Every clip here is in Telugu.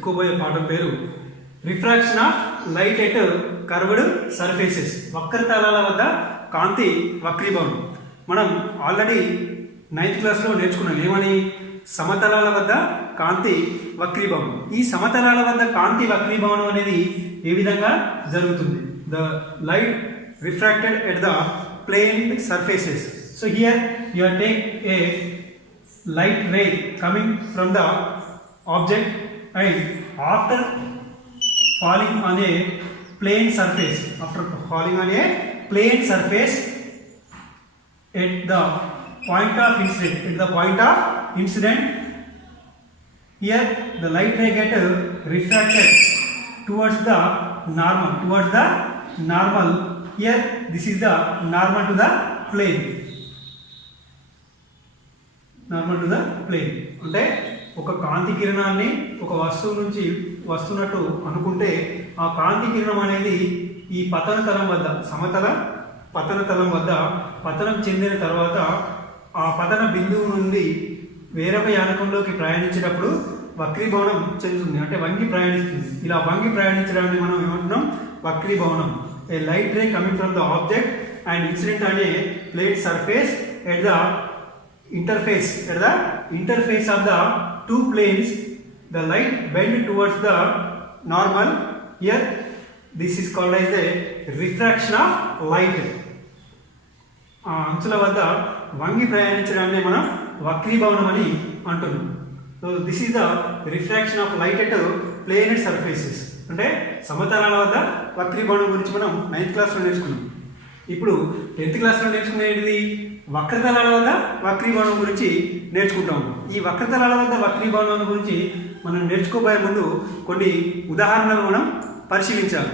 చెప్పుకోబోయే పాఠం పేరు refraction of light at curved surfaces. వక్రతలాల వద్ద కాంతి వక్రీభవనం. మనం ఆల్రెడీ 9th క్లాస్లో నేర్చుకున్నాం. ఏమని? సమతలాల వద్ద కాంతి వక్రీభవనం. ఈ సమతలాల వద్ద కాంతి వక్రీభవనం అనేది ఏ విధంగా జరుగుతుంది? The light refracted at the plane surfaces. So here you are take a light ray coming from the object and after falling on a plane surface, at the point of incident, here the light ray get refracted towards the normal. Here this is the normal to the plane. అంటే ఒక కాంతి కిరణాన్ని ఒక వస్తువు నుంచి వస్తున్నట్టు అనుకుంటే ఆ కాంతి కిరణం అనేది ఈ పతన తలం వద్ద పతన తలం వద్ద పతనం చెందిన తర్వాత ఆ పతన బిందువు నుండి వేరొక యానకంలోకి ప్రయాణించేటప్పుడు వక్రీభవనం చెందుతుంది. అంటే వంగి ప్రయాణిస్తుంది. ఇలా వంగి ప్రయాణించడాన్ని మనం ఏమంటున్నాం? వక్రీభవనం. A light ray coming from the object and incident అనే plate surface at the interface of the two planes, the light bend towards the normal. Here this is called as the refraction of light. అంచుల వద్ద వంగి ప్రయాణించడాన్ని మనం వక్రీభవనం అని అంటున్నాం. So this is the refraction of light at planed surfaces. అంటే సమతలాల వద్ద వక్రీభవనం గురించి మనం 9th క్లాస్లో నేర్చుకున్నాం. ఇప్పుడు 10th క్లాస్లో నేర్చుకునేది వక్రతలాల వద్ద వక్రీభవనం గురించి నేర్చుకుంటాము. ఈ వక్రతలాల వద్ద వక్రీభవనం గురించి మనం నేర్చుకోబోయే ముందు కొన్ని ఉదాహరణలు మనం పరిశీలించాలి.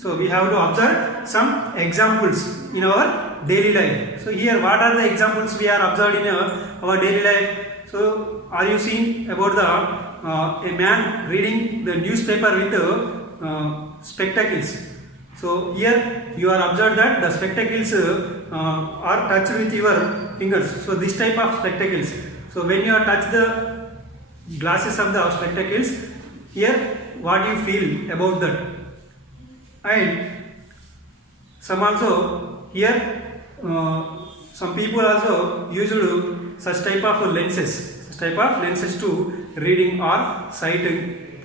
So we have to observe some examples in our daily life. So here what are the examples we are observed in our daily life? So are you seen about the a man reading the newspaper with spectacles. So here you are observed that the spectacles are touched with your fingers. So this type of spectacles. So when you are touch the glasses of the spectacles, here what you feel about that? And some also here some people also used such type of lenses to reading or sight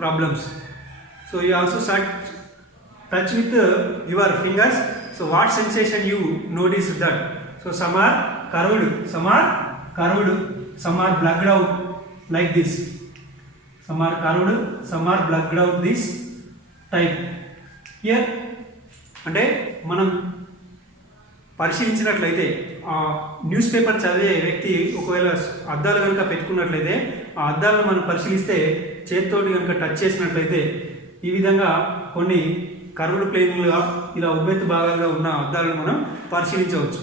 problems. So you also touch with your fingers. So what sensation you notice that? So some are curved, some are plugged out like this. Some are curved, some are plugged out this type. Here అంటే మనం పరిశీలించినట్లయితే ఆ న్యూస్ పేపర్ చదివే వ్యక్తి ఒకవేళ అద్దాలు కనుక పెట్టుకున్నట్లయితే ఆ అద్దాలను మనం పరిశీలిస్తే చేతితోటి కనుక టచ్ చేసినట్లయితే ఈ విధంగా కొన్ని కర్వ్డ్ ప్లేన్లుగా ఇలా ఉబ్బెత్తు భాగాలుగా ఉన్న అద్దాలను మనం పరిశీలించవచ్చు.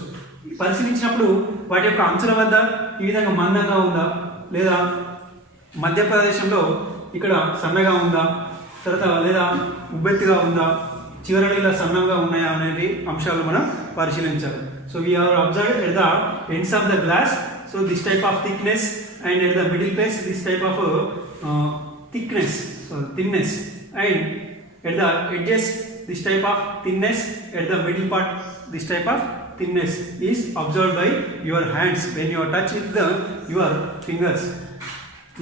పరిశీలించినప్పుడు వాటి యొక్క అంచుల వద్ద ఈ విధంగా మందంగా ఉందా, లేదా మధ్య ప్రదేశంలో ఇక్కడ సన్నగా ఉందా, తర్వాత లేదా ఉబ్బెత్తుగా ఉందా, చివరలు ఇలా సన్నంగా ఉన్నాయా అనేది అంశాలు మనం పరిశీలించాలి. So we have observed at the ends of the glass. So this type of thickness and at the middle place this type of thickness, so thinness, and at the edges this type of thinness, at the middle part this type of thinness is observed by your hands when you are touch with your fingers.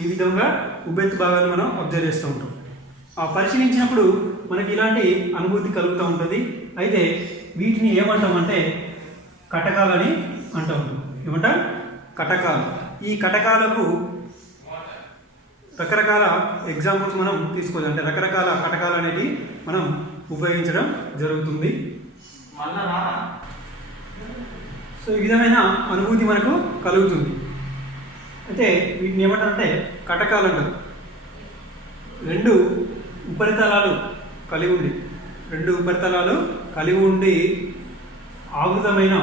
ఈ విధంగా ఉబ్బెత్తు భాగాలు మనం అబ్జర్వ్ చేస్తూ ఉంటాం. ఆ పరిశీలించినప్పుడు మనకి ఇలాంటి అనుభూతి కలుగుతూ ఉంటుంది. అయితే వీటిని ఏమంటామంటే కటకాలని అంటాం. ఏమంటాం? కటకాలు. ఈ కటకాలకు రకరకాల ఎగ్జాంపుల్స్ మనం తీసుకోవాలి. అంటే రకరకాల కటకాలు అనేవి మనం ఉపయోగించడం జరుగుతుంది. సో ఈ విధమైన అనుభూతి మనకు కలుగుతుంది. అయితే వీటిని ఏమంటారంటే కటకాలు అంటారు. రెండు ఉపరితలాలు కలిగి ఉండి ఆవృతమైన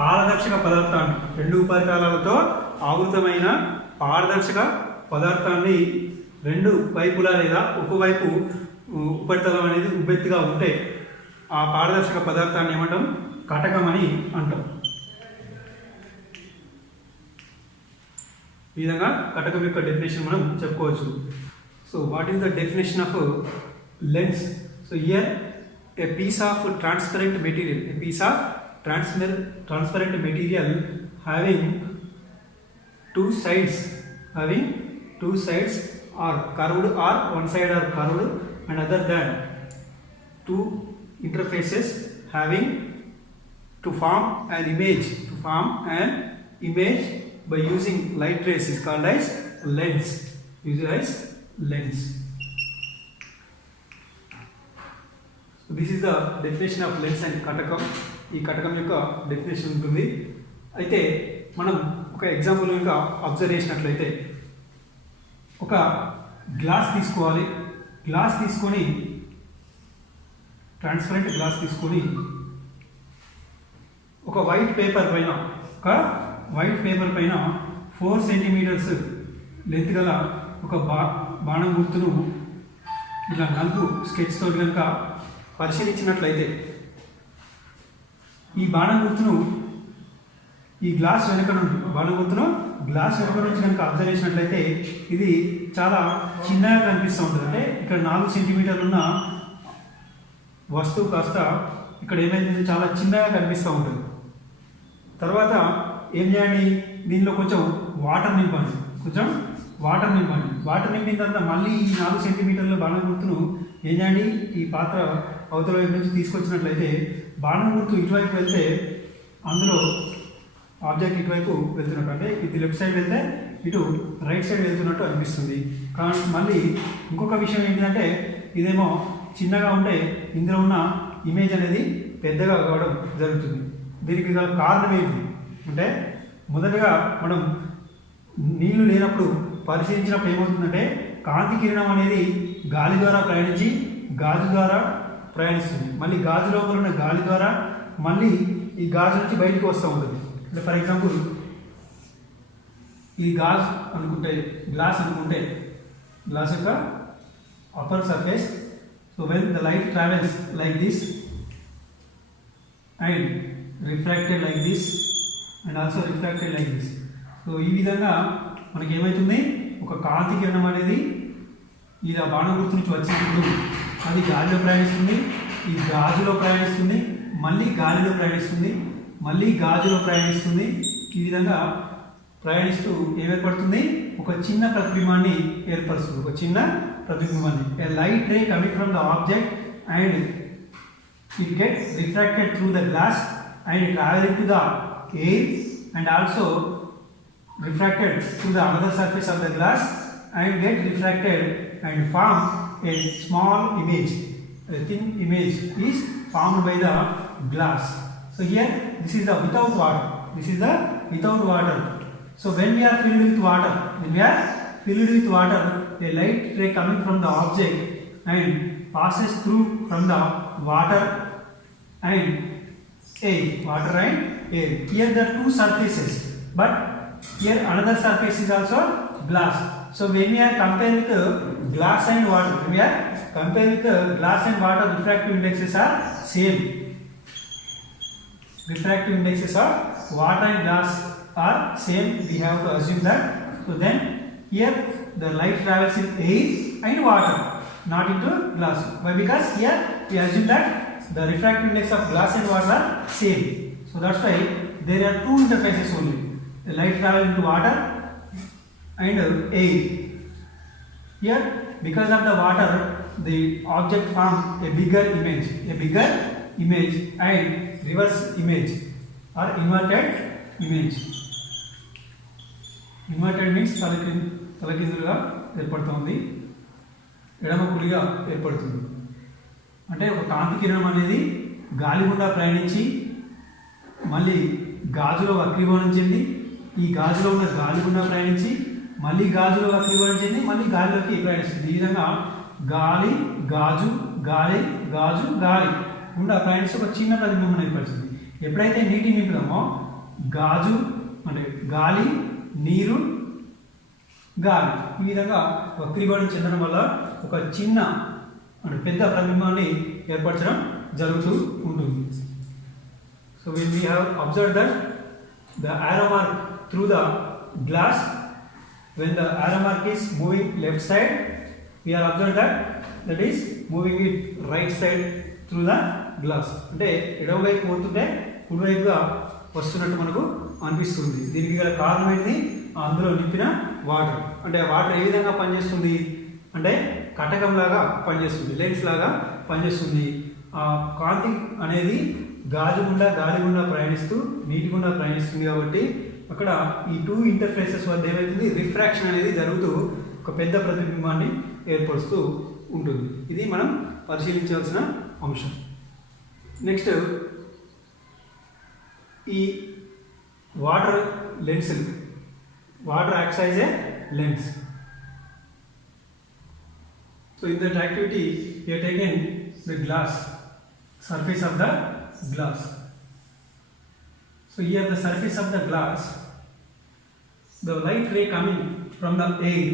పారదర్శక పదార్థాన్ని, రెండు ఉపరితలాలతో ఆవృతమైన పారదర్శక పదార్థాన్ని రెండు వైపులా లేదా ఒకవైపు ఉపరితలం అనేది ఉబ్బెత్తుగా ఉంటే ఆ పారదర్శక పదార్థాన్ని ఏమంటాం? కటకం అని అంటాం. ఈ విధంగా కటకం యొక్క డెఫినేషన్ మనం చెప్పుకోవచ్చు. So what is the definition of lens? So here a piece of transparent material having two sides are curved, or one side are curved and other than two interfaces having to form an image by using light rays is called as lens. So this is the definition of lens and katakam. ఈ కటకం యొక్క డెఫినేషన్ ఉంటుంది. అయితే మనం ఒక ఎగ్జాంపుల్ కనుక అబ్జర్వ్ చేసినట్లయితే, ఒక గ్లాస్ తీసుకోవాలి. ట్రాన్స్పరెంట్ గ్లాస్ తీసుకొని ఒక వైట్ పేపర్ పైన 4 సెంటీమీటర్స్ లెంత్ గల ఒక బాణం గుర్తును ఇలా నలుపు స్కెచ్ తోటి కనుక పరిశీలించినట్లయితే, ఈ బాణం గుర్తును ఈ గ్లాస్ వెనుక నుంచి కనుక అబ్జర్వ్ చేసినట్లయితే ఇది చాలా చిన్నగా కనిపిస్తూ ఉంటుంది. అంటే ఇక్కడ 4 సెంటీమీటర్లు ఉన్న వస్తువు కాస్త ఇక్కడ ఏమైంది, చాలా చిన్నగా కనిపిస్తూ ఉంటుంది. తర్వాత ఏం చేయండి, దీనిలో కొంచెం వాటర్ నింపండి. వాటర్ నింపిన తర్వాత మళ్ళీ ఈ 4 సెంటీమీటర్ల బాణం గుర్తును ఏం చేయండి, ఈ పాత్ర అవతల వైపు నుంచి తీసుకొచ్చినట్లయితే బాణం గుర్తు ఇటువైపు వెళ్తే అందులో ఆబ్జెక్ట్ ఇటువైపు వెళ్తున్నట్టు, అంటే ఇది లెఫ్ట్ సైడ్ వెళ్తే ఇటు రైట్ సైడ్ వెళ్తున్నట్టు అనిపిస్తుంది. కానీ మళ్ళీ ఇంకొక విషయం ఏంటంటే, ఇదేమో చిన్నగా ఉంటే ఇందులో ఉన్న ఇమేజ్ అనేది పెద్దగా కావడం జరుగుతుంది. దీనికి గల కారణం ఏంటి అంటే, మొదటగా మనం నీళ్లు లేనప్పుడు పరిశీలించినప్పుడు ఏమవుతుందంటే, కాంతి కిరణం అనేది గాలి ద్వారా ప్రయాణించి గాజు ద్వారా ప్రయాణిస్తుంది. మళ్ళీ గాజు లోపల ఉన్న గాలి ద్వారా మళ్ళీ ఈ గాజు నుంచి బయటికి వస్తూ ఉంటుంది. అంటే ఫర్ ఎగ్జాంపుల్ ఈ గ్లాస్ అనుకుంటే గ్లాస్ యొక్క upper surface. So when the light travels like this and refracted like this and also refracted like this. So ఈ విధంగా మనకి ఏమవుతుంది, ఒక కాంతి కిరణం అనేది ఇలా బాణం గుర్తు నుంచి వచ్చినప్పుడు అది గాలిలో ప్రయాణిస్తుంది, ఈ గాజులో ప్రయాణిస్తుంది, మళ్ళీ గాలిలో ప్రయాణిస్తుంది, మళ్ళీ గాజులో ప్రయాణిస్తుంది. ఈ విధంగా ప్రయాణిస్తూ ఏర్పడుతుంది, ఒక చిన్న ప్రతిబింబాన్ని ఏర్పరుస్తుంది. A light ray coming from the object and it get refracted through the glass and travelling to the air and also refracted through the another surface of the glass and get refracted and form a small image. A thin image is formed by the glass. So here this is the without water. So when we are filled with water, a light ray coming from the object and passes through from the water and air. Here there are two surfaces, but here another surface is also glass. So when we are comparing with glass and water, refractive indexes are same. Refractive indexes of water and glass are same. We have to assume that. So then here the light travels in air and water, not into glass. Why? Because here we assume that the refractive index of glass and water are same. So that's why there are two interfaces only. The light travels into water and air. Here, because of the water, the object forms a bigger image and reverse image or inverted image. Inverted means తలకిందులుగా ఏర్పడుతుంది, ఎడమ కుడిగా ఏర్పడుతుంది. అంటే ఒక కాంతి కిరణం అనేది గాలి గుండా ప్రయాణించి మళ్ళీ గాజులో వక్రీభవనం చెంది, ఈ గాజులో ఉన్న గాలి గుండా ప్రయాణించి మళ్ళీ గాజులో వక్రీభవనం చెంది మళ్ళీ గాలిలోకి ప్రయాణిస్తుంది. ఈ విధంగా గాలి గాజు గుండా ప్రయాణిస్తే ఒక చిన్న ప్రతిబింబం ఏర్పడుతుంది. ఎప్పుడైతే నీటిని నింపుదామో గాజు అంటే గాలి, నీరు, గాలి ఈ విధంగా వక్రీభవనం చెందడం వల్ల ఒక చిన్న అంటే పెద్ద ప్రతిబింబాన్ని ఏర్పరచడం జరుగుతూ ఉంటుంది. So when we have observed that the arrow mark through the glass, when the arrow mark is moving left side, we are observed that is moving it right side through the glass. అంటే ఎడమ వైపు పోతుంటే కుడి వైపుగా వస్తున్నట్టు మనకు అనిపిస్తుంది. దీనికి గల కారణం ఏంటి? అందులో నింపిన వాటర్. అంటే వాటర్ ఏ విధంగా పనిచేస్తుంది అంటే కటకం లాగా పనిచేస్తుంది, లెన్స్ లాగా పనిచేస్తుంది. ఆ కాంతి అనేది గాజు గుండా గాలి గుండా ప్రయాణిస్తూ నీటి గుండా ప్రయాణిస్తుంది కాబట్టి అక్కడ ఈ టూ ఇంటర్ఫేసెస్ వద్ద ఏమవుతుంది, రిఫ్రాక్షన్ అనేది జరుగుతూ ఒక పెద్ద ప్రతిబింబాన్ని ఏర్పరుస్తూ ఉంటుంది. ఇది మనం పరిశీలించాల్సిన అంశం. నెక్స్ట్ ఈ water lens, water acts as a lens. So in that activity we have taken the glass, surface of the glass. So here the surface of the glass, the light ray coming from the air,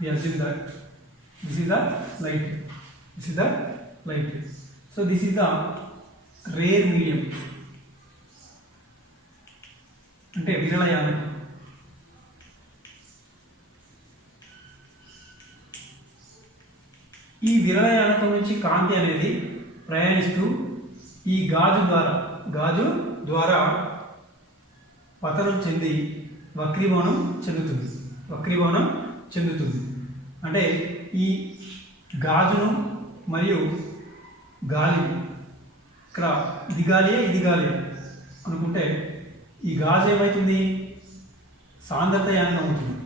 we assume that this is the light, this is the light ray. So this is the rare medium, అంటే విరళయానకం. ఈ విరళయానకం నుంచి కాంతి అనేది ప్రయాణిస్తూ ఈ గాజు ద్వారా పతనం చెంది వక్రీభవనం చెందుతుంది. అంటే ఈ గాజును మరియు గాలి, ఇక్కడ ఇది గాలి అనుకుంటే ఈ గాజు ఏమవుతుంది, సాంద్రత యానకం అవుతుంది.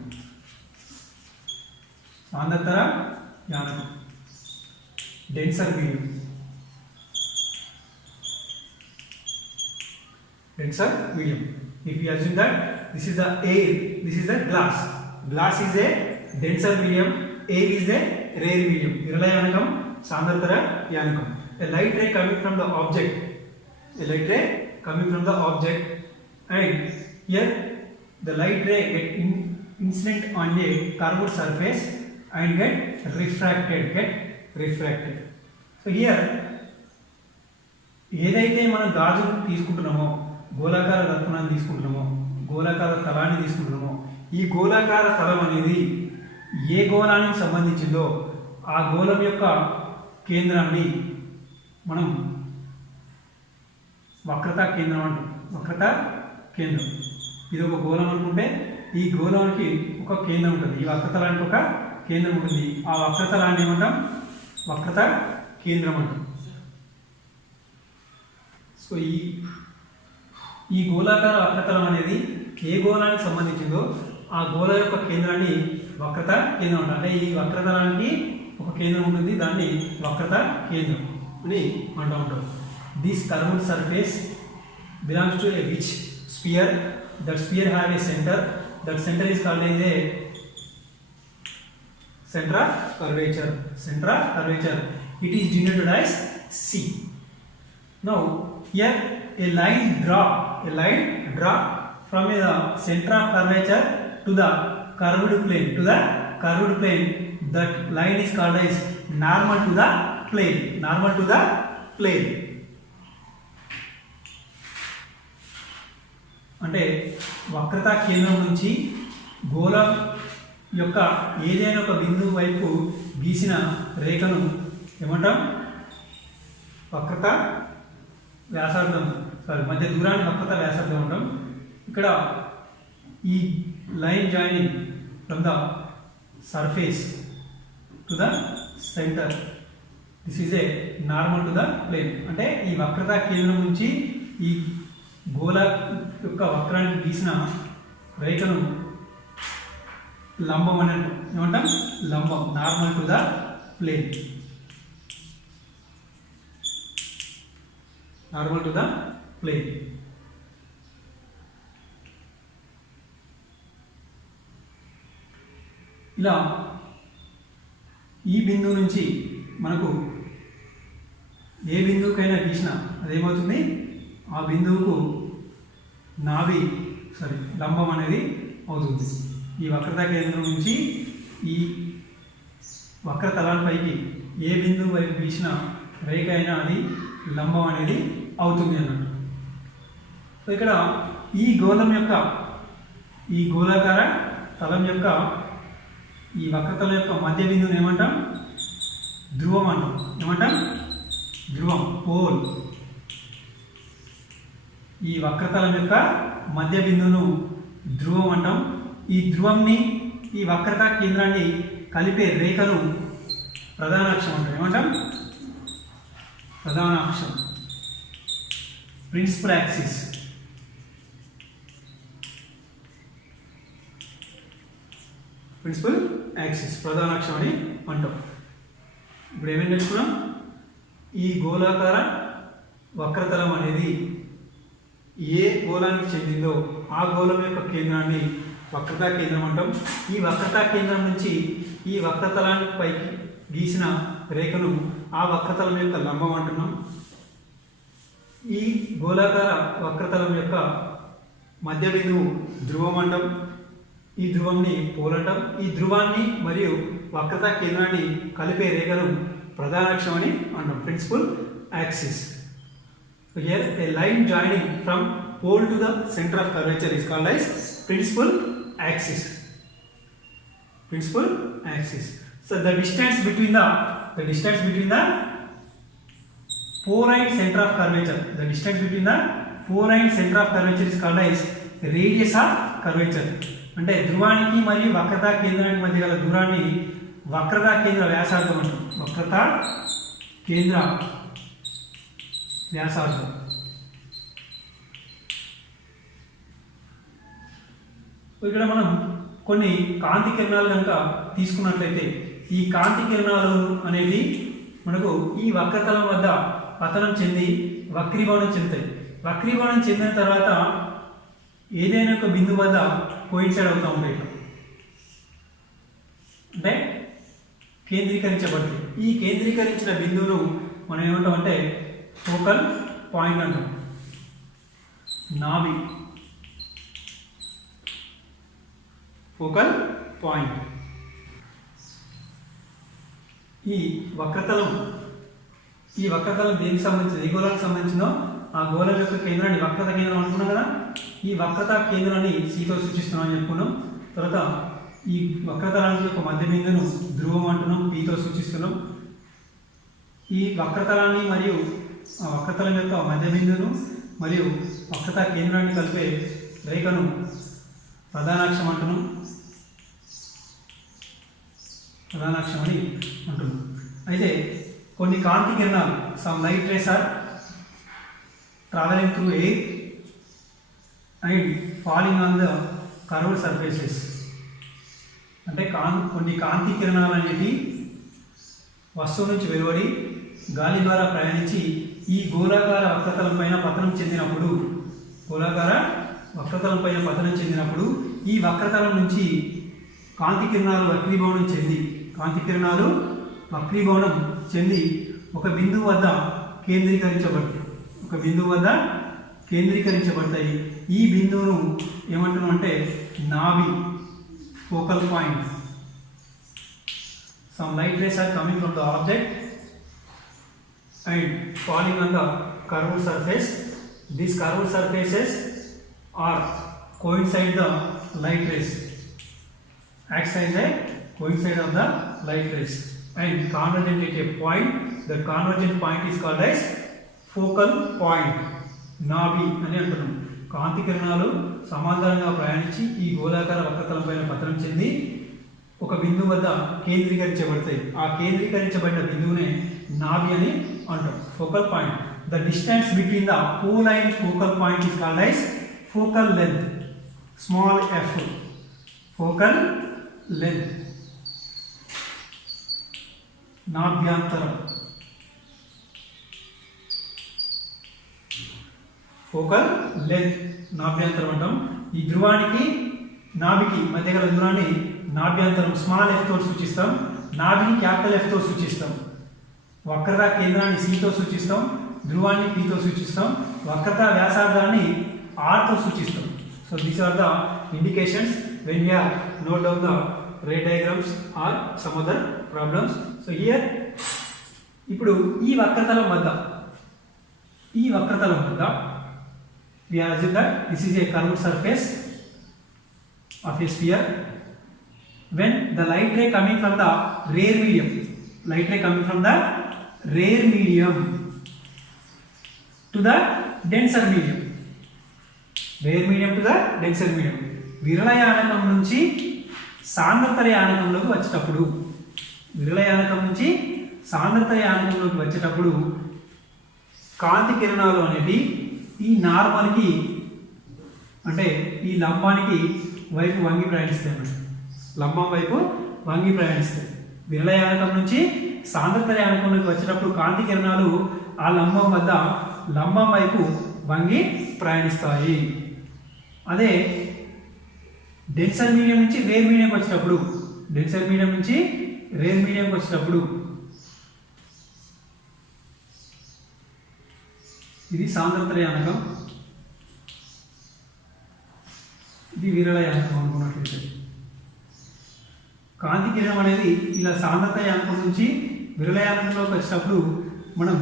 సాంద్రత యానకం, denser medium. If we assume that this is the air, this is the glass. Glass is a denser medium, air is a rare medium. Viralayanakam, Sandartara Yanakam. A light ray coming from the object, and here the light ray get incident on a curved surface and get refracted. So here ఏదైతే మనం గాజును తీసుకుంటున్నామో, గోళాకార దర్పణాన్ని తీసుకుంటున్నామో, గోళాకార తలాన్ని తీసుకుంటున్నామో, ఈ గోళాకార తలం అనేది ఏ గోళానికి సంబంధించిందో ఆ గోళం యొక్క కేంద్రాన్ని మనం వక్రతా కేంద్రం అంటాం. వక్రతా కేంద్రం ఇది ఒక గోళం అనుకుంటే ఈ గోళానికి ఒక కేంద్రం ఉంటుంది, ఈ వక్రతలానికి ఒక కేంద్రం ఉంటుంది. ఆ వక్రతలాన్ని ఏమంటాం, వక్రత కేంద్రం అంటాం. సో ఈ గోళాకార వక్రతలం అనేది ఏ గోళానికి సంబంధించిందో ఆ గోళ యొక్క కేంద్రాన్ని వక్రత కేంద్రం అంటాం. అంటే ఈ వక్రతలానికి ఒక కేంద్రం ఉంటుంది, దాన్ని వక్రత కేంద్రం అని అంటూ ఉంటాం. This curved surface belongs to a which sphere, that sphere have a centre, that centre is called as a center of curvature. It is denoted as C. Now here a line draw from the center of curvature to the curved plane. That line is called as normal to the plane. అంటే వక్రతా కేంద్రం నుంచి గోళం యొక్క ఏదైనా ఒక బిందువు వైపు గీసిన రేఖను ఏమంటాం, వక్రత వ్యాసార్థం, మధ్య దూరాన్ని వక్రత వ్యాసార్థం అంటాం. ఇక్కడ ఈ line joining from the surface to the centre, this is a normal to the plane. అంటే ఈ వక్రతా కేంద్రం నుంచి ఈ గోళ యొక్క వక్రానికి గీసిన రేఖను లంబం అని ఏమంటాం, లంబం, నార్మల్ టు ద ప్లేన్. ఇలా ఈ బిందువు నుంచి మనకు ఏ బిందువుకైనా గీసిన అదేమవుతుంది, ఆ బిందువుకు లంబం అనేది అవుతుంది. ఈ వక్రతా కేంద్రం నుంచి ఈ వక్రతలాన్పైకి ఏ బిందువు వైపు గీసిన రేఖ అయినా అది లంబం అనేది అవుతుంది అన్నట్టు. సో ఇక్కడ ఈ గోళాకార తలం యొక్క ఈ వక్రతల యొక్క మధ్య బిందువుని ఏమంటాం? ధ్రువం అంటాం. ఏమంటాం? ధ్రువం, పోల్. ఈ వక్రతలం యొక్క మధ్య బిందువును ధ్రువం అంటాం. ఈ ధ్రువంని, ఈ వక్రత కేంద్రాన్ని కలిపే రేఖను ప్రధాన అక్షం అంటాం. ఏమంటాం? ప్రధాన అక్షం, ప్రిన్సిపల్ యాక్సిస్. ప్రిన్సిపల్ యాక్సిస్, ప్రధాన అక్షం అని అంటాం. ఇప్పుడు ఏమేమి నేర్చుకున్నాం? ఈ గోళాకార వక్రతలం అనేది ఏ గోళానికి చెందిందో ఆ గోళం యొక్క కేంద్రాన్ని వక్రతా కేంద్రం అంటాం. ఈ వక్రతా కేంద్రం నుంచి ఈ వక్రతలానికి పైకి గీసిన రేఖను ఆ వక్రతలం యొక్క లంబం అంటున్నాం. ఈ గోళాకార వక్రతలం యొక్క మధ్య బిందువు ధ్రువం అంటాం. ఈ ధ్రువంని పోల్ అంటాం. ఈ ధ్రువాన్ని మరియు వక్రతా కేంద్రాన్ని కలిపే రేఖను ప్రధాన అక్షం అని అంటాం, principal axis. Here a line joining from pole to the center of curvature is called as principal axis. Principal axis. So the distance between the four and center of curvature. The distance between the four and center of curvature is called as radius of curvature. అంటే ధ్రువానికి మరియు వక్రతా కేంద్రానికి మధ్య గల దూరాన్ని వక్రతా కేంద్ర వ్యాసార్థం అంటాం. వక్రతా కేంద్ర వ్యాసార్థం. ఇక్కడ మనం కొన్ని కాంతి కిరణాలు కనుక తీసుకున్నట్లయితే ఈ కాంతి కిరణాలు అనేవి మనకు ఈ వక్రతలం వద్ద పతనం చెంది వక్రీభవనం చెందుతాయి. వక్రీభవనం చెందిన తర్వాత ఏదైనా ఒక బిందువు వద్ద కోయిన్సైడ్ అవుతూ ఉంటాయి, అంటే కేంద్రీకరించబడుతుంది. ఈ కేంద్రీకరించిన బిందువును మనం ఏమంటాం అంటే ఫోకల్ పాయింట్ అంటాం. నాభి, ఫోకల్ పాయింట్. ఈ వక్రతలం దేనికి సంబంధించింది? ఏ గోళానికి సంబంధించిందో ఆ గోళం యొక్క కేంద్రాన్ని వక్రత కేంద్రం అనుకున్నాం కదా. ఈ వక్రత కేంద్రాన్ని సీతో సూచిస్తున్నాం అని చెప్పుకున్నాం. తర్వాత ఈ వక్రతలానికి యొక్క మధ్య బిందువును ధ్రువం అంటున్నాం, పీతో సూచిస్తున్నాం. ఈ వక్రతలాన్ని మరియు వక్రతలం యొక్క మధ్య బిందువును మరియు వక్రతా కేంద్రాన్ని కలిపే రేఖను ప్రధానాక్షం అంటున్నాం. ప్రధానాక్షం అని అంటున్నాం. అయితే కొన్ని కాంతి కిరణాలు, some light rays are travelling through air and falling on the curved surfaces. అంటే కొన్ని కాంతి కిరణాలు అనేవి వస్తువు నుంచి వెలువడి గాలి ద్వారా ప్రయాణించి ఈ గోళాకార వక్రతలం పైన పతనం చెందినప్పుడు ఈ వక్రతలం నుంచి కాంతి కిరణాలు వక్రీభవనం చెంది ఒక బిందువు వద్ద కేంద్రీకరించబడతాయి. ఈ బిందువును ఏమంటున్నాం అంటే నాభి, focal point. Some light rays are coming from the object and falling on the curved surface. These curved surfaces are coincide the light rays, acts as a coincide of the light rays and convergent at a point. The convergent point is called as focal point. నాభి అని అంటున్నాం. కాంతి కిరణాలు సమాంతరంగా ప్రయాణించి ఈ గోళాకార వక్రతలం పైన పతనం చెంది ఒక బిందువు వద్ద కేంద్రీకరించబడతాయి. ఆ కేంద్రీకరించబడిన బిందువునే నాభి అని అంటాం, focal point. The distance between the pole and focal point is called as focal length, small f, focal length. నాభ్యాంతరం, ఫోకల్ లెంత్, నాభ్యాంతరం అంటాం. ఈ ధ్రువానికి నాభికి మధ్య గల దూరాన్ని నాభ్యాంతరం స్మాల్ ఎఫ్ తో సూచిస్తాం. నాభిని క్యాపిటల్ ఎఫ్ తో సూచిస్తాం. వక్రతా కేంద్రాన్ని సితో సూచిస్తాం. ధ్రువాన్ని పీతో సూచిస్తాం. వక్రతా వ్యాసార్థాన్ని ఆర్తో సూచిస్తాం. So these are the indications when you note down the ray diagrams are some other problems. So here ఇప్పుడు ఈ వక్రతలం వద్ద we are assume that this is a curved surface of a sphere when the light ray coming from the rare medium, light ray coming from the rare medium to the denser medium, rare medium to the denser medium, విరళ యానకం నుంచి సాంద్రత యానకంలోకి వచ్చేటప్పుడు, విరళ యానకం నుంచి సాంద్రత యానకంలోకి వచ్చేటప్పుడు కాంతి కిరణాలు అనేవి ఈ నార్మల్కి అంటే ఈ లంబానికి వైపు వంగి ప్రయాణిస్తాయి అన్నమాట, లంబం వైపు వంగి ప్రయాణిస్తాయి. విరళ యానకం నుంచి సాంద్రత యానకంలోకి వచ్చేటప్పుడు కాంతి కిరణాలు ఆ లంబం వైపు వంగి ప్రయాణిస్తాయి. అదే డెన్సర్ మీడియం నుంచి రేర్ మీడియంకి వచ్చేటప్పుడు, డెన్సర్ మీడియం నుంచి రేర్ మీడియంకి వచ్చేటప్పుడు ఇది సాంద్రత యానకం, ఇది విరళ యానకం అనుకున్నట్లయితే. కాంతి కిరణం అనేది ఇలా సాంద్రత యానకం నుంచి విరళ యానకంలోకి వచ్చేటప్పుడు మనం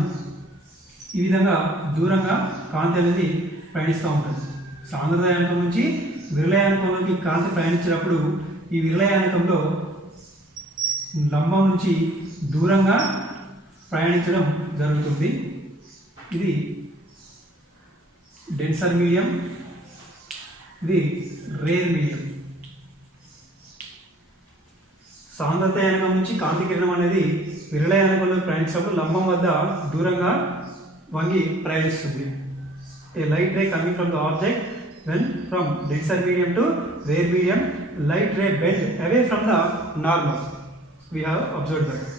ఈ విధంగా దూరంగా కాంతి అనేది ప్రయాణిస్తూ ఉంటుంది. సాంద్రత యానకం నుంచి విరళ యానకంలోకి కాంతి ప్రయాణించినప్పుడు ఈ విరళ యానకంలో లంబం నుంచి దూరంగా ప్రయాణించడం జరుగుతుంది. ఇది డెన్సర్ మీడియం, ఇది రేర్ మీడియం. సాంద్రత యానకం నుంచి కాంతి కిరణం అనేది విరళ యానకంలో ప్రయాణించినప్పుడు లంబం వద్ద దూరంగా వంగి ప్రయాణిస్తుంది. A light ray coming from the object when from denser medium to rare medium, light ray bend away from the normal. We have observed that.